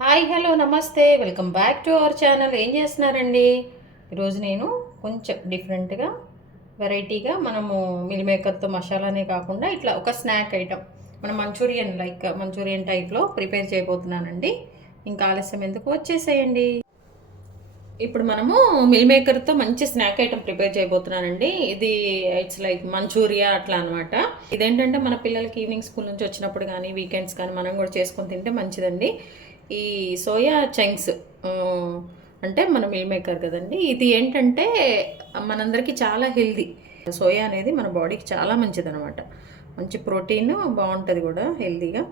Hi hello నమస్తే welcome back to our channel. ఏం చేస్తున్నారండి? ఈరోజు నేను కొంచెం డిఫరెంట్గా వెరైటీగా మనము మిల్ మేకర్తో మసాలానే కాకుండా ఇట్లా ఒక స్నాక్ ఐటమ్ మన మంచూరియన్ మంచూరియన్ టైప్లో ప్రిపేర్ చేయబోతున్నానండి. ఇంకా ఆలస్యం ఎందుకు, వచ్చేసేయండి. ఇప్పుడు మనము మిల్ మేకర్తో మంచి స్నాక్ ఐటమ్ ప్రిపేర్ చేయబోతున్నానండి. ఇది ఇట్స్ లైక్ మంచూరియా అట్లా అనమాట. ఇదేంటంటే మన పిల్లలకి ఈవినింగ్ స్కూల్ నుంచి వచ్చినప్పుడు కానీ వీకెండ్స్ కానీ మనం కూడా చేసుకొని తింటే మంచిదండి. ఈ సోయా చంక్స్ అంటే మన మిల్ మేకర్ కదండి. ఇది ఏంటంటే మనందరికీ చాలా హెల్దీ. సోయా అనేది మన బాడీకి చాలా మంచిది అనమాట. మంచి ప్రోటీన్ బాగుంటుంది కూడా హెల్తీగా.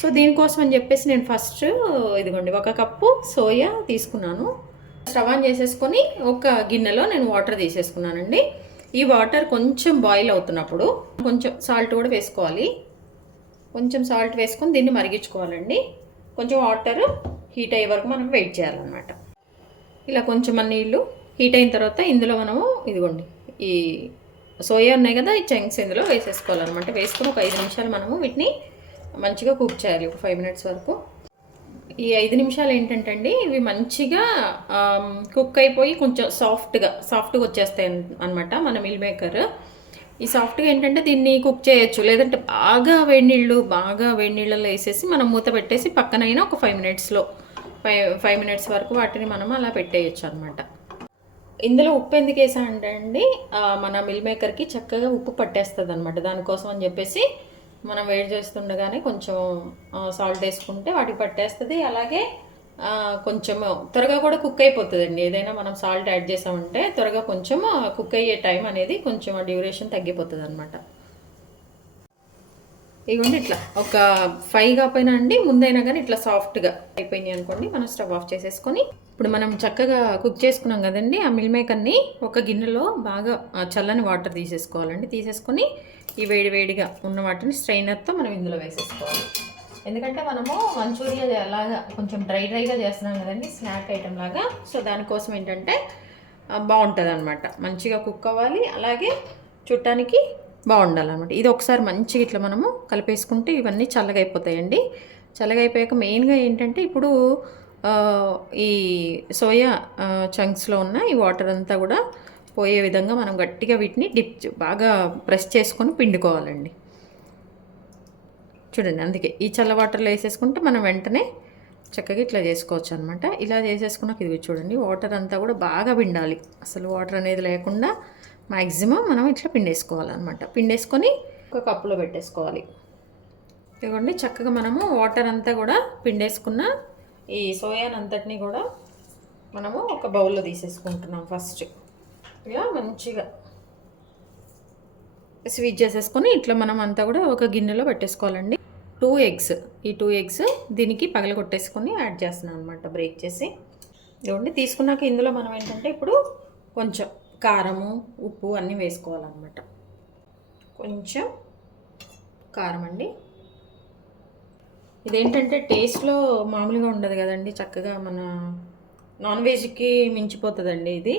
సో దీనికోసం అని చెప్పేసి నేను ఫస్ట్ ఇదిగోండి 1 కప్పు సోయా తీసుకున్నాను. స్టవ్ ఆన్ చేసేసుకొని ఒక గిన్నెలో నేను వాటర్ తీసేసుకున్నానండి. ఈ వాటర్ కొంచెం బాయిల్ అవుతున్నప్పుడు కొంచెం సాల్ట్ కూడా వేసుకోవాలి. కొంచెం సాల్ట్ వేసుకొని దీన్ని మరిగించుకోవాలండి. కొంచెం వాటర్ హీట్ అయ్యే వరకు మనం వెయిట్ చేయాలన్నమాట. ఇలా కొంచెం నీళ్ళు హీట్ అయిన తర్వాత ఇందులో మనము ఇదిగోండి ఈ సోయా ఉన్నాయి కదా, ఈ చంక్స్ ఇందులో వేసేసుకోవాలన్నమాట. వేసుకొని ఒక 5 నిమిషాలు మనము వీటిని మంచిగా కుక్ చేయాలి, ఒక 5 మినిట్స్ వరకు. ఈ 5 నిమిషాలు ఏంటంటే అండి, ఇవి మంచిగా కుక్ అయిపోయి కొంచెం సాఫ్ట్గా వచ్చేస్తాయి అనమాట మన మిల్ మేకర్. ఈ సాఫ్ట్గా ఏంటంటే దీన్ని కుక్ చేయొచ్చు, లేదంటే బాగా వేడి నీళ్ళలో వేసేసి మనం మూత పెట్టేసి పక్కనైనా ఒక 5 మినిట్స్ వరకు వాటిని మనం అలా పెట్టేయచ్చు అనమాట. ఇందులో ఉప్పు ఎందుకు వేసా అంటే అండి, మన మిల్ మేకర్కి చక్కగా ఉప్పు పట్టేస్తుంది అనమాట. దానికోసం అని చెప్పేసి మనం వేడి చేస్తుండగానే కొంచెం సాల్ట్ వేసుకుంటే వాటికి పట్టేస్తుంది. అలాగే కొంచెం త్వరగా కూడా కుక్ అయిపోతుందండి. ఏదైనా మనం సాల్ట్ యాడ్ చేసామంటే త్వరగా కొంచెం కుక్ అయ్యే టైం అనేది కొంచెం డ్యూరేషన్ తగ్గిపోతుంది అనమాట. ఇవ్వండి ఇట్లా ఒక 5 కాకపోయినా అండి, ముందైనా కానీ ఇట్లా సాఫ్ట్గా అయిపోయినాయి అనుకోండి, మనం స్టవ్ ఆఫ్ చేసేసుకొని ఇప్పుడు మనం చక్కగా కుక్ చేసుకున్నాం కదండి. ఆ మిల్ మేకర్ని ఒక గిన్నెలో బాగా చల్లని వాటర్ తీసేసుకోవాలండి. తీసేసుకొని ఈ వేడిగా ఉన్న వాటిని స్ట్రైనర్తో మనం ఇందులో వేసేసుకోవాలి. ఎందుకంటే మనము మంచూరియా అలాగా కొంచెం డ్రైగా చేస్తున్నాం కదండి, స్నాక్ ఐటమ్ లాగా. సో దానికోసం ఏంటంటే బాగుంటుంది అనమాట. మంచిగా కుక్ అవ్వాలి, అలాగే చుట్టానికి బాగుండాలన్నమాట. ఇది ఒకసారి మంచిగా ఇట్లా మనము కలిపేసుకుంటే ఇవన్నీ చల్లగా అయిపోతాయండి. చల్లగా అయిపోయాక మెయిన్గా ఏంటంటే ఇప్పుడు ఈ సోయా చంక్స్లో ఉన్న ఈ వాటర్ అంతా కూడా పోయే విధంగా మనం గట్టిగా వీటిని బాగా ప్రెస్ చేసుకొని పిండుకోవాలండి. చూడండి, అందుకే ఈ చల్ల వాటర్లో వేసేసుకుంటే మనం వెంటనే చక్కగా ఇట్లా చేసుకోవచ్చు అనమాట. ఇలా చేసేసుకున్నాక ఇది చూడండి, వాటర్ అంతా కూడా బాగా పిండాలి. అసలు వాటర్ అనేది లేకుండా మ్యాక్సిమం మనం ఇట్లా పిండేసుకోవాలన్నమాట. పిండేసుకొని ఒక కప్పులో పెట్టేసుకోవాలి. ఇదిగోండి, చక్కగా మనము వాటర్ అంతా కూడా పిండేసుకున్న ఈ సోయాని అంతటినీ కూడా మనము ఒక బౌల్లో తీసేసుకుంటున్నాం. ఫస్ట్ ఇలా మంచిగా స్వీట్ చేసేసుకొని ఇట్లా మనం అంతా కూడా ఒక గిన్నెలో పెట్టేసుకోవాలండి. 2 ఎగ్స్, ఈ 2 ఎగ్స్ దీనికి పగలగొట్టేసుకొని యాడ్ చేస్తున్నాను అనమాట, బ్రేక్ చేసి. ఇదిగోండి, తీసుకున్నాక ఇందులో మనం ఏంటంటే ఇప్పుడు కొంచెం కారము ఉప్పు అన్నీ వేసుకోవాలన్నమాట. కొంచెం కారం అండి. ఇదేంటంటే టేస్ట్లో మామూలుగా ఉండదు కదండి, చక్కగా మన నాన్ వెజ్కి మించిపోతుందండి ఇది.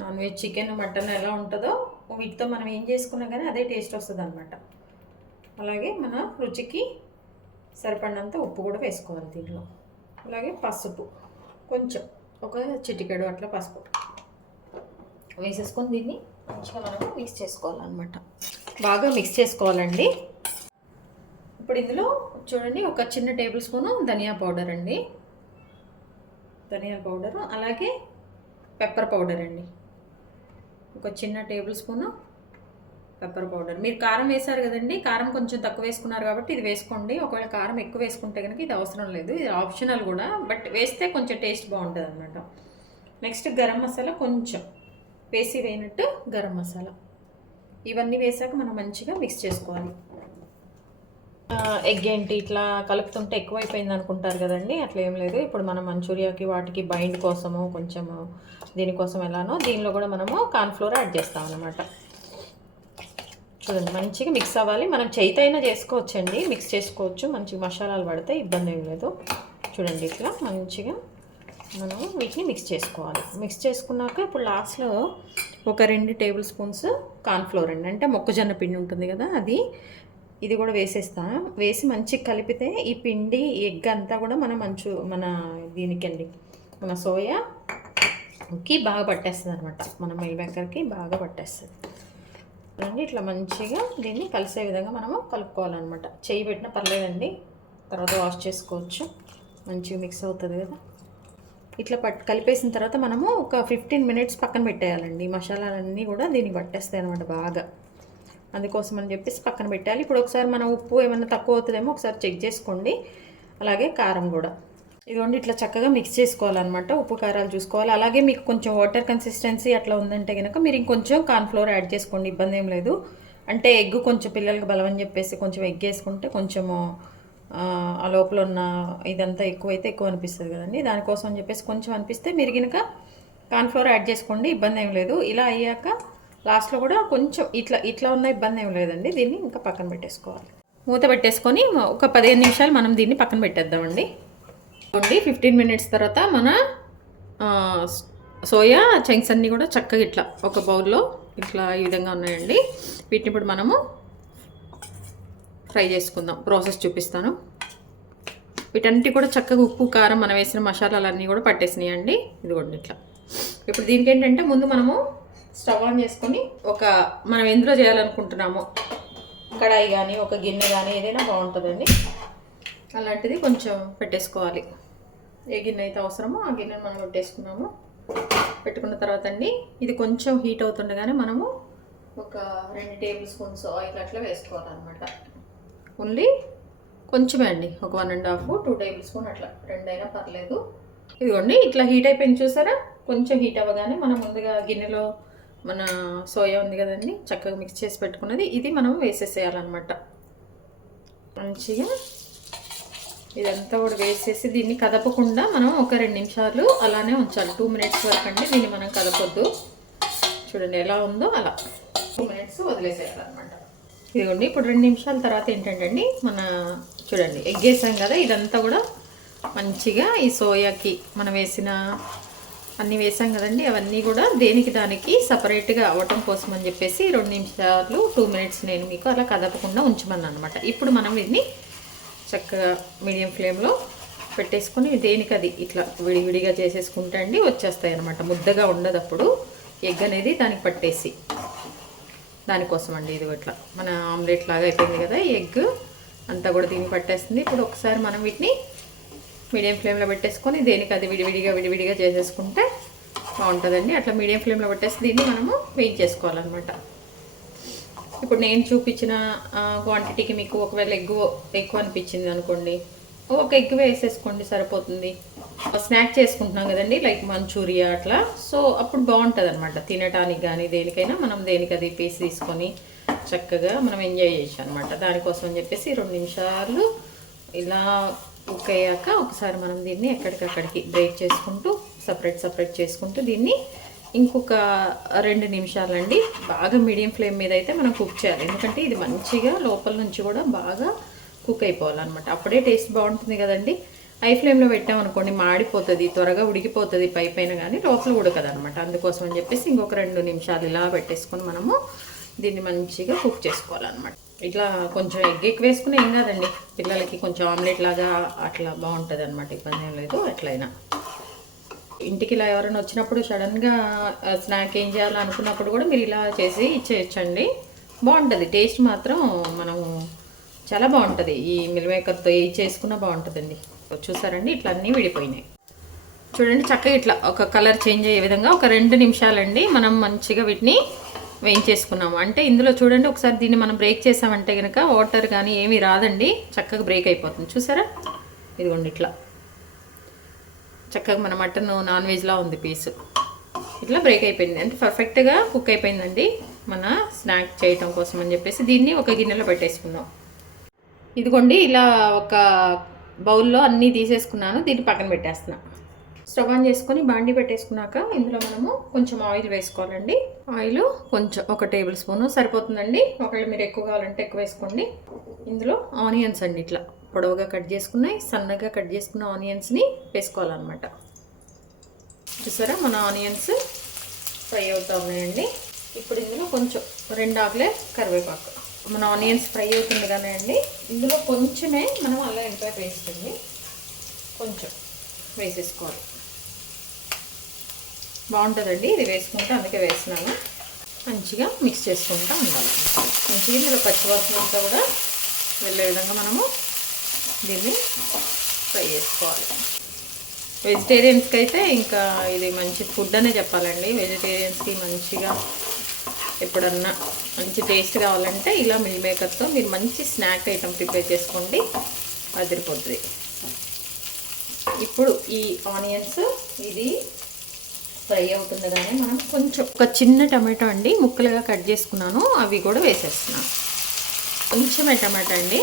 నాన్ వెజ్ చికెన్ మటన్ ఎలా ఉంటుందో వీటితో మనం ఏం చేసుకున్నా కానీ అదే టేస్ట్ వస్తుంది అనమాట. అలాగే మన రుచికి సరిపడినంత ఉప్పు కూడా వేసుకోవాలి దీంట్లో. అలాగే పసుపు కొంచెం, ఒక చిటికెడు అట్లా పసుపు వేసేసుకొని దీన్ని మంచిగా మనం మిక్స్ చేసుకోవాలన్నమాట. బాగా మిక్స్ చేసుకోవాలండి. ఇప్పుడు ఇందులో చూడండి, ఒక చిన్న టేబుల్ స్పూను ధనియా పౌడర్ అండి, ధనియాల పౌడరు. అలాగే పెప్పర్ పౌడర్ అండి, ఒక చిన్న టేబుల్ స్పూను పెప్పర్ పౌడర్. మీరు కారం వేశారు కదండి, కారం కొంచెం తక్కువ వేసుకున్నారు కాబట్టి ఇది వేసుకోండి. ఒకవేళ కారం ఎక్కువ వేసుకుంటే కనుక ఇది అవసరం లేదు, ఇది ఆప్షనల్ కూడా, బట్ వేస్తే కొంచెం టేస్ట్ బాగుంటుంది అనమాట. నెక్స్ట్ గరం మసాలా కొంచెం వేసినట్టు గరం మసాలా. ఇవన్నీ వేసాక మనం మంచిగా మిక్స్ చేసుకోవాలి. ఎగ్ ఏంటి ఇట్లా కలుపుతుంటే ఎక్కువైపోయింది అనుకుంటారు కదండి, అట్లా ఏం లేదు. ఇప్పుడు మనం మంచూరియాకి వాటికి బైండ్ కోసము కొంచెము దీనికోసం ఎలానో దీనిలో కూడా మనము కార్న్ఫ్లోర్ యాడ్ చేస్తాం అన్నమాట. చూడండి, మంచిగా మిక్స్ అవ్వాలి. మనం చేయితో అయినా చేసుకోవచ్చండి, మిక్స్ చేసుకోవచ్చు. మంచిగా మసాలాలు పడితే ఇబ్బంది ఏం లేదు. చూడండి, ఇట్లా మంచిగా మనం వీటిని మిక్స్ చేసుకోవాలి. మిక్స్ చేసుకున్నాక ఇప్పుడు లాస్ట్లో ఒక 2 టేబుల్ స్పూన్స్ కార్న్ఫ్లోర్ అండి, అంటే మొక్కజొన్న పిండి ఉంటుంది కదా, అది ఇది కూడా వేసేస్తాను. వేసి మంచిగా కలిపితే ఈ పిండి ఎగ్ అంతా కూడా మన దీనికండి మన సోయాకి బాగా పట్టేస్తుంది అనమాట. మన మిల్ మేకర్కి బాగా పట్టేస్తుంది. అండి ఇట్లా మంచిగా దీన్ని కలిసే విధంగా మనము కలుపుకోవాలన్నమాట. చేయి పెట్టినా పర్లేదండి, తర్వాత వాష్ చేసుకోవచ్చు. మంచిగా మిక్స్ అవుతుంది కదా. ఇట్లా కలిపేసిన తర్వాత మనము ఒక 15 మినిట్స్ పక్కన పెట్టేయాలండి. మసాలాలన్నీ కూడా దీనికి పట్టేస్తాయి అనమాట బాగా. అందుకోసం అని చెప్పేసి పక్కన పెట్టాలి. ఇప్పుడు ఒకసారి మనం ఉప్పు ఏమన్నా తక్కువ అవుతుందేమో ఒకసారి చెక్ చేసుకోండి. అలాగే కారం కూడా ఇదిగోండి ఇట్లా చక్కగా మిక్స్ చేసుకోవాలన్నమాట. ఉప్పు కారాలు చూసుకోవాలి. అలాగే మీకు కొంచెం వాటర్ కన్సిస్టెన్సీ అట్లా ఉందంటే కనుక మీరు ఇంకొంచెం కార్న్ఫ్లోర్ యాడ్ చేసుకోండి, ఇబ్బంది ఏం లేదు. అంటే ఎగ్ కొంచెం పిల్లలకి బలం అని చెప్పేసి కొంచెం ఎగ్ వేసుకుంటే కొంచెము ఆ లోపల ఉన్న ఇదంతా ఎక్కువైతే ఎక్కువ అనిపిస్తుంది కదండి. దానికోసం అని చెప్పేసి కొంచెం అనిపిస్తే మీరు కనుక కార్న్ఫ్లోర్ యాడ్ చేసుకోండి, ఇబ్బంది ఏం లేదు. ఇలా అయ్యాక లాస్ట్లో కూడా కొంచెం ఇట్లా ఉన్న ఇబ్బంది ఏం లేదండి. దీన్ని ఇంకా పక్కన పెట్టేసుకోవాలి. మూత పెట్టేసుకొని ఒక 15 నిమిషాలు మనం దీన్ని పక్కన పెట్టేద్దామండి. 15 మినిట్స్ తర్వాత మన సోయా చంక్స్ అన్నీ కూడా చక్కగా ఇట్లా ఒక బౌల్లో ఇట్లా ఈ విధంగా ఉన్నాయండి. వీటిని ఇప్పుడు మనము ఫ్రై చేసుకుందాం. ప్రాసెస్ చూపిస్తాను. వీటన్నిటి కూడా చక్కగా ఉప్పు కారం మనం వేసిన మసాలాలన్నీ కూడా పట్టేసినాయి అండి. ఇదిగోండి ఇట్లా. ఇప్పుడు దీనికి ఏంటంటే ముందు మనము స్టవ్ ఆన్ చేసుకొని మనం ఎందులో చేయాలనుకుంటున్నామో కడాయి కానీ ఒక గిన్నె కానీ ఏదైనా బాగుంటుందండి. అలాంటిది కొంచెం పెట్టేసుకోవాలి. ఏ గిన్నె అయితే అవసరమో ఆ గిన్నెను మనం పెట్టేసుకున్నాము. పెట్టుకున్న తర్వాత అండి ఇది కొంచెం హీట్ అవుతుండగానే మనము ఒక 2 టేబుల్ స్పూన్స్ ఆయిల్ అట్లా వేసుకోవాలన్నమాట. ఓన్లీ కొంచెమే అండి, ఒక 1.5 2 టేబుల్ స్పూన్ అట్లా, 2 అయినా పర్లేదు. ఇదిగోండి ఇట్లా హీట్ అయిపోయింది చూసారా. కొంచెం హీట్ అవ్వగానే మనం ముందుగా గిన్నెలో మన సోయా ఉంది కదండి, చక్కగా మిక్స్ చేసి పెట్టుకున్నది, ఇది మనం వేసేసేయాలన్నమాట. మంచిగా ఇదంతా కూడా వేసేసి దీన్ని కదపకుండా మనం ఒక 2 నిమిషాలు అలానే ఉంచాలి. 2 మినిట్స్ వరకు అండి దీన్ని మనం కదపొద్దు. చూడండి ఎలా ఉందో అలా 2 మినిట్స్ వదిలేసేయాలన్నమాట. ఇదిగోండి ఇప్పుడు 2 నిమిషాల తర్వాత ఏంటంటే అండి చూడండి ఎగ్ వేసాం కదా, ఇదంతా కూడా మంచిగా ఈ సోయాకి మనం అన్నీ వేసాం కదండి, అవన్నీ కూడా దేనికి దానికి సపరేట్గా అవ్వటం కోసం అని చెప్పేసి 2 నిమిషాలు 2 మినిట్స్ నేను మీకు అలా కదపకుండా ఉంచమన్నాను అనమాట. ఇప్పుడు మనం దీన్ని చక్కగా మీడియం ఫ్లేమ్లో పెట్టేసుకొని దేనికి అది ఇట్లా విడివిడిగా చేసేసుకుంటే అండి వచ్చేస్తాయి అనమాట. ముద్దగా ఉండదు అప్పుడు ఎగ్ అనేది దానికి పట్టేసి. దానికోసం అండి ఇది ఇట్లా మన ఆమ్లెట్ లాగా అయిపోయింది కదా, ఈ ఎగ్ అంతా కూడా దీన్ని పట్టేస్తుంది. ఇప్పుడు ఒకసారి మనం వీటిని మీడియం ఫ్లేమ్లో పెట్టేసుకొని దేనికి అది విడివిడిగా చేసేసుకుంటే బాగుంటుందండి. అట్లా మీడియం ఫ్లేమ్లో పెట్టేసి దీన్ని మనము వేయించేసుకోవాలన్నమాట. ఇప్పుడు నేను చూపించిన క్వాంటిటీకి మీకు ఒకవేళ ఎగ్ ఎక్కువ అనిపించింది అనుకోండి, ఒక ఎగ్ వేసేసుకోండి సరిపోతుంది. స్నాక్ చేసుకుంటున్నాం కదండి, లైక్ మంచూరియా అట్లా, సో అప్పుడు బాగుంటుంది అనమాట తినటానికి కానీ దేనికైనా. మనం దేనికి అది పీస్ తీసుకొని చక్కగా మనం ఎంజాయ్ చేయొచ్చు అనమాట. దానికోసం అని చెప్పేసి 2 నిమిషాలు ఇలా కుక్ అయ్యాక ఒకసారి మనం దీన్ని ఎక్కడికక్కడికి బ్రేక్ చేసుకుంటూ సపరేట్ చేసుకుంటూ దీన్ని ఇంకొక 2 నిమిషాలండి బాగా మీడియం ఫ్లేమ్ మీద అయితే మనం కుక్ చేయాలి. ఎందుకంటే ఇది మంచిగా లోపల నుంచి కూడా బాగా కుక్ అయిపోవాలన్నమాట. అప్పుడే టేస్ట్ బాగుంటుంది కదండి. హై ఫ్లేమ్లో పెట్టామనుకోండి మాడిపోతుంది, త్వరగా ఉడికిపోతుంది పైన, కానీ లోపల ఉడకదనమాట. అందుకోసం అని చెప్పేసి ఇంకొక 2 నిమిషాలు ఇలా పెట్టేసుకొని మనము దీన్ని మంచిగా కుక్ చేసుకోవాలన్నమాట. ఇట్లా కొంచెం ఎగ్ ఎక్కువ వేసుకుని ఏం కాదండి, పిల్లలకి కొంచెం ఆమ్లెట్ లాగా అట్లా బాగుంటుంది అనమాట, ఇబ్బంది ఏం లేదు. ఎట్లయినా ఇంటికి ఇలా ఎవరైనా వచ్చినప్పుడు సడన్గా స్నాక్ ఏం చేయాలనుకున్నప్పుడు కూడా మీరు ఇలా చేసి ఇచ్చేయచ్చండి. బాగుంటుంది టేస్ట్ మాత్రం. మనము చాలా బాగుంటుంది ఈ మిల్ మేకర్తో ఏది చేసుకున్నా బాగుంటుందండి. చూసారండి ఇట్లా అన్నీ విడిపోయినాయి. చూడండి చక్కగా ఇట్లా ఒక కలర్ చేంజ్ అయ్యే విధంగా ఒక 2 నిమిషాలండి మనం మంచిగా వీటిని వేయించేసుకున్నాము. అంటే ఇందులో చూడండి ఒకసారి దీన్ని మనం బ్రేక్ చేసామంటే కనుక వాటర్ కానీ ఏమీ రాదండి, చక్కగా బ్రేక్ అయిపోతుంది. చూసారా ఇదిగోండి ఇట్లా చక్కగా మన మటన్ నాన్ వెజ్లా ఉంది పీసు, ఇట్లా బ్రేక్ అయిపోయింది. అంటే పర్ఫెక్ట్గా కుక్ అయిపోయిందండి మన స్నాక్ చేయటం కోసం అని చెప్పేసి. దీన్ని ఒక గిన్నెలో పెట్టేసుకుందాం. ఇదిగోండి ఇలా ఒక బౌల్లో అన్నీ తీసేసుకున్నాను, దీన్ని పక్కన పెట్టేస్తున్నాను. స్టవ్ ఆన్ చేసుకొని బాండీ పెట్టేసుకున్నాక ఇందులో మనము కొంచెం ఆయిల్ వేసుకోవాలండి. ఆయిల్ కొంచెం 1 టేబుల్ స్పూన్ సరిపోతుందండి. ఒకవేళ మీరు ఎక్కువ కావాలంటే ఎక్కువ వేసుకోండి. ఇందులో ఆనియన్స్ అండి ఇట్లా పొడవుగా కట్ చేసుకున్నాయి, సన్నగా కట్ చేసుకున్న ఆనియన్స్ని వేసుకోవాలన్నమాట. చూసారా మన ఆనియన్స్ ఫ్రై అవుతూ ఉన్నాయండి. ఇప్పుడు ఇందులో కొంచెం 2 ఆకులే కరివేపాకు మన ఆనియన్స్ ఫ్రై అవుతుంది కానీ అండి, ఇందులో కొంచెమే మనం అల్లం వెల్లిపాయ పేస్ట్ అండి కొంచెం వేసేసుకోవాలి. బాగుంటుందండి ఇది వేసుకుంటే, అందుకే వేస్తున్నాను. మంచిగా మిక్స్ చేసుకుంటూ ఉండాలి. మంచిగా ఇందులో పచ్చివాసన అంతా కూడా వెళ్ళే విధంగా మనము దీన్ని ఫ్రై చేసుకోవాలి. వెజిటేరియన్స్కి అయితే ఇంకా ఇది మంచి ఫుడ్ అనే చెప్పాలండి. వెజిటేరియన్స్కి మంచిగా ఎప్పుడన్నా మంచి టేస్ట్ కావాలంటే ఇలా మిల్ మేకర్తో మీరు మంచి స్నాక్ ఐటమ్ ప్రిపేర్ చేసుకోండి, అదిరిపోతుంది. ఇప్పుడు ఈ ఆనియన్స్ ఇది ఫ్రై అవుతుండగానే మనం కొంచెం ఒక చిన్న టమాటో అండి ముక్కలుగా కట్ చేసుకున్నాను, అవి కూడా వేసేస్తున్నాను. కొంచెమే టమాటా అండి,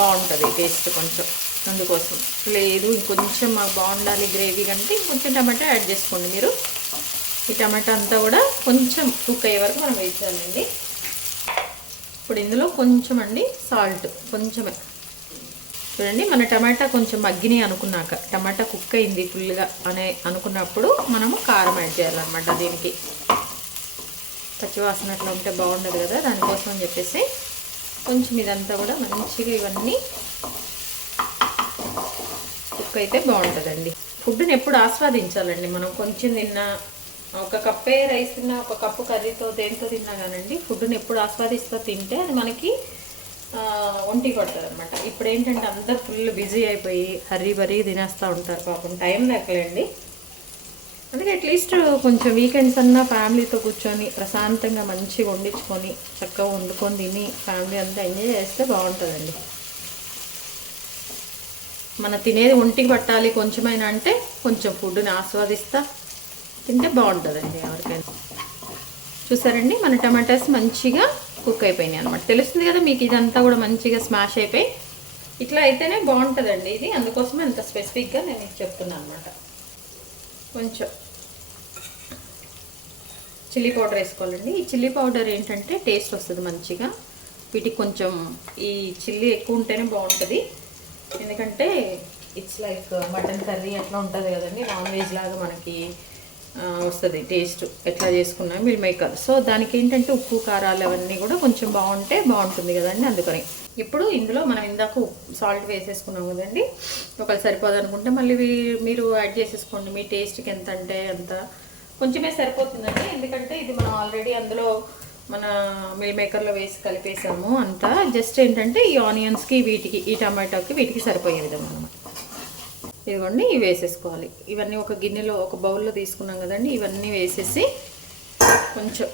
బాగుంటుంది టేస్ట్ కొంచెం, అందుకోసం. లేదు ఇంకొంచెం మాకు బాగుండాలి గ్రేవీ కంటే ఇంకొంచెం టమాటా యాడ్ చేసుకోండి మీరు. ఈ టమాటా అంతా కూడా కొంచెం కుక్ అయ్యే వరకు మనం వేయించాలండి. ఇప్పుడు ఇందులో కొంచెం అండి సాల్ట్ కొంచెమే. చూడండి, మన టమాటా కొంచెం మగ్గిని అనుకున్నాక, టమాటా కుక్ అయింది ఫుల్గా అనే అనుకున్నప్పుడు మనము కారం యాడ్ చేయాలన్నమాట. దీనికి పచ్చివాసన అట్లా ఉంటే బాగుండదు కదా, దానికోసం అని చెప్పేసి కొంచెం ఇదంతా కూడా మంచిగా ఇవన్నీ కుక్ అయితే బాగుంటుందండి. ఫుడ్ని ఎప్పుడు ఆస్వాదించాలండి మనం. కొంచెం తిన్నా, ఒక కప్పే రైస్ తిన్నా, ఒక కప్పు కర్రీతో దేంతో తిన్నా కానండి, ఫుడ్ని ఎప్పుడు ఆస్వాదిస్తూ తింటే అది మనకి ఒంటి పడుతుంది అనమాట. ఇప్పుడు ఏంటంటే అందరు ఫుల్ బిజీ అయిపోయి హర్రీ బరీ తినేస్తూ ఉంటారు, పాపం టైం లేకలేండి. అందుకే అట్లీస్ట్ కొంచెం వీకెండ్స్ అన్నా ఫ్యామిలీతో కూర్చొని ప్రశాంతంగా మంచిగా వండించుకొని చక్కగా వండుకొని తిని ఫ్యామిలీ అంతా ఎంజాయ్ చేస్తే బాగుంటుందండి. మన తినేది ఒంటికి పట్టాలి కొంచెమైనా అంటే కొంచెం ఫుడ్ని ఆస్వాదిస్తా తింటే బాగుంటుందండి ఎవరికైనా. చూసారండి, మన టమాటాస్ మంచిగా కుక్ అయిపోయినాయి అనమాట. తెలుస్తుంది కదా మీకు, ఇదంతా కూడా మంచిగా స్మాష్ అయిపోయి ఇట్లా అయితేనే బాగుంటుందండి ఇది. అందుకోసమే అంత స్పెసిఫిక్గా నేను మీకు చెప్తున్నాను అనమాట. కొంచెం చిల్లీ పౌడర్ వేసుకోవాలండి. ఈ చిల్లీ పౌడర్ ఏంటంటే టేస్ట్ వస్తుంది మంచిగా. వీటికి కొంచెం ఈ చిల్లీ ఎక్కువ ఉంటేనే బాగుంటుంది, ఎందుకంటే ఇట్స్ లైక్ మటన్ కర్రీ అట్లా ఉంటుంది కదండి, నాన్ వెజ్ లాగా మనకి వస్తుంది టేస్ట్ ఎట్లా చేసుకున్నా మిల్ మేకర్. సో దానికి ఏంటంటే ఉప్పు కారాలు అవన్నీ కూడా కొంచెం బాగుంటే బాగుంటుంది కదండి, అందుకని. ఇప్పుడు ఇందులో మనం ఇందాక సాల్ట్ వేసేసుకున్నాం కదండి, ఒకవేళ సరిపోదు అనుకుంటే మళ్ళీ మీరు యాడ్ చేసేసుకోండి. మీ టేస్ట్కి ఎంత అంటే అంత, కొంచెమే సరిపోతుందండి. ఎందుకంటే ఇది మనం ఆల్రెడీ అందులో మన మిల్ మేకర్లో వేసి కలిపేసాము అంతా. జస్ట్ ఏంటంటే ఈ ఆనియన్స్కి వీటికి, ఈ టమాటోకి వీటికి సరిపోయే విధంగా అనమాట. ఇదిగోండి, ఇవి వేసేసుకోవాలి. ఇవన్నీ ఒక గిన్నెలో ఒక బౌల్లో తీసుకున్నాం కదండి, ఇవన్నీ వేసేసి కొంచెం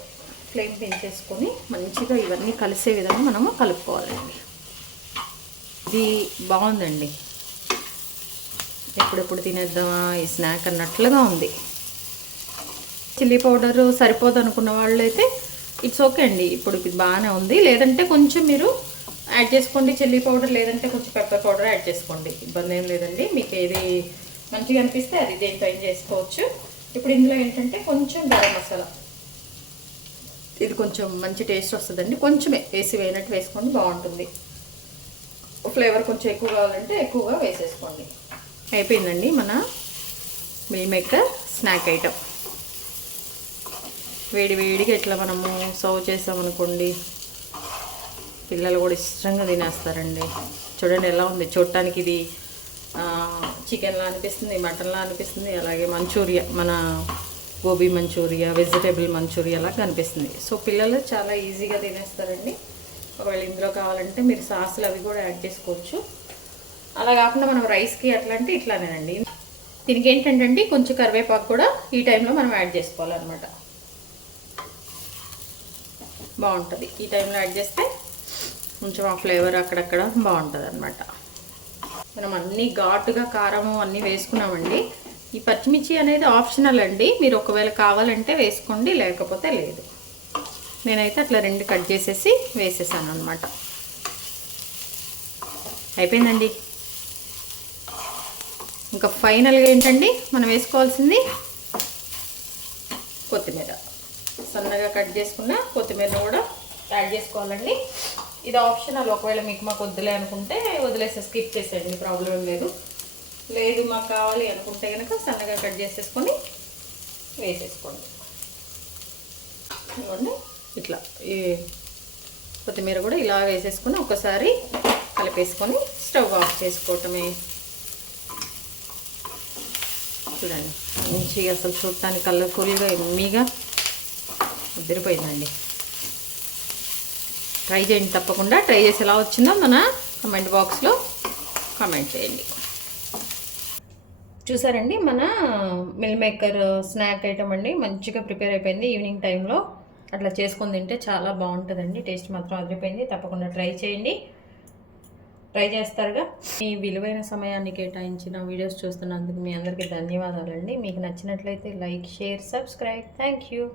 ఫ్లేమ్ పెంచేసుకొని మంచిగా ఇవన్నీ కలిసే విధంగా మనము కలుపుకోవాలండి. ఇది బాగుందండి, ఎప్పుడెప్పుడు తినేద్దామా ఈ స్నాక్ అన్నట్లుగా ఉంది. చిల్లీ పౌడర్ సరిపోదు అనుకున్న వాళ్ళైతే ఇట్స్ ఓకే అండి, ఇప్పుడు ఇది బాగానే ఉంది. లేదంటే కొంచెం మీరు యాడ్ చేసుకోండి చిల్లీ పౌడర్, లేదంటే కొంచెం పెప్పర్ పౌడర్ యాడ్ చేసుకోండి, ఇబ్బంది ఏం లేదండి. మీకు ఏది మంచిగా అనిపిస్తే అది దేంతో ఏం చేసుకోవచ్చు. ఇప్పుడు ఇందులో ఏంటంటే కొంచెం గరం మసాలా, ఇది కొంచెం మంచి టేస్ట్ వస్తుందండి. కొంచెమే వేసి వేయనట్టు వేసుకోండి, బాగుంటుంది. ఫ్లేవర్ కొంచెం ఎక్కువ కావాలంటే ఎక్కువగా వేసేసుకోండి. అయిపోయిందండి మన మిల్ మేకర్ స్నాక్ ఐటమ్. వేడి వేడిగా ఇట్లా మనము సర్వ్ చేసామనుకోండి, పిల్లలు కూడా ఇష్టంగా తినేస్తారండి. చూడండి ఎలా ఉంది చూడటానికి, ఇది చికెన్లా అనిపిస్తుంది, మటన్లా అనిపిస్తుంది, అలాగే మంచూరియా, మన గోబీ మంచూరియా, వెజిటేబుల్ మంచూరియా లాగా అనిపిస్తుంది. సో పిల్లలు చాలా ఈజీగా తినేస్తారండి. ఒకవేళ ఇందులో కావాలంటే మీరు సాసులు అవి కూడా యాడ్ చేసుకోవచ్చు. అలా కాకుండా మనం రైస్కి అట్లా అంటే ఇట్లానేనండి. దీనికి ఏంటంటే కొంచెం కరివేపాకు కూడా ఈ టైంలో మనం యాడ్ చేసుకోవాలన్నమాట, బాగుంటుంది. ఈ టైంలో యాడ్ చేస్తే కొంచెం ఆ ఫ్లేవర్ అక్కడక్కడ బాగుంటుంది అనమాట. మనం అన్నీ ఘాటుగా కారము అన్నీ వేసుకున్నామండి. ఈ పచ్చిమిర్చి అనేది ఆప్షనల్ అండి, మీరు ఒకవేళ కావాలంటే వేసుకోండి, లేకపోతే లేదు. నేనైతే అట్లా 2 కట్ చేసేసి వేసేసాను అనమాట. అయిపోయిందండి. ఇంకా ఫైనల్గా ఏంటండి మనం వేసుకోవాల్సింది కొత్తిమీర. సన్నగా కట్ చేసుకున్న కొత్తిమీర కూడా యాడ్ చేసుకోవాలండి. ఇది ఆప్షనల్, ఒకవేళ మీకు మాకు వద్దులే అనుకుంటే వదిలేసి స్కిప్ చేసేయండి, ప్రాబ్లం లేదు. లేదు మాకు కావాలి అనుకుంటే కనుక సన్నగా కట్ చేసేసుకొని వేసేసుకోండి. ఇవ్వండి ఇట్లా కొత్తిమీర కూడా ఇలా వేసేసుకొని ఒకసారి కలిపేసుకొని స్టవ్ ఆఫ్ చేసుకోవటమే. చూడండి మంచిగా అసలు చూడటానికి కలర్ఫుల్గా ఎమ్మీగా ఉదిరిపోయిందండి. ట్రై చేయండి, తప్పకుండా ట్రై చేసి ఎలా వచ్చిందో మన కమెంట్ బాక్స్లో కామెంట్ చేయండి. చూసారండి మన మిల్ మేకర్ స్నాక్ ఐటమ్ అండి మంచిగా ప్రిపేర్ అయిపోయింది. ఈవినింగ్ టైంలో అట్లా చేసుకొని తింటే చాలా బాగుంటుందండి. టేస్ట్ మాత్రం అదిరిపోయింది. తప్పకుండా ట్రై చేయండి. ట్రై చేస్తారుగా. మీ విలువైన సమయాన్ని కేటాయించిన వీడియోస్ చూస్తున్నందుకు మీ అందరికీ ధన్యవాదాలండి. మీకు నచ్చినట్లయితే like, share, subscribe. Thank you.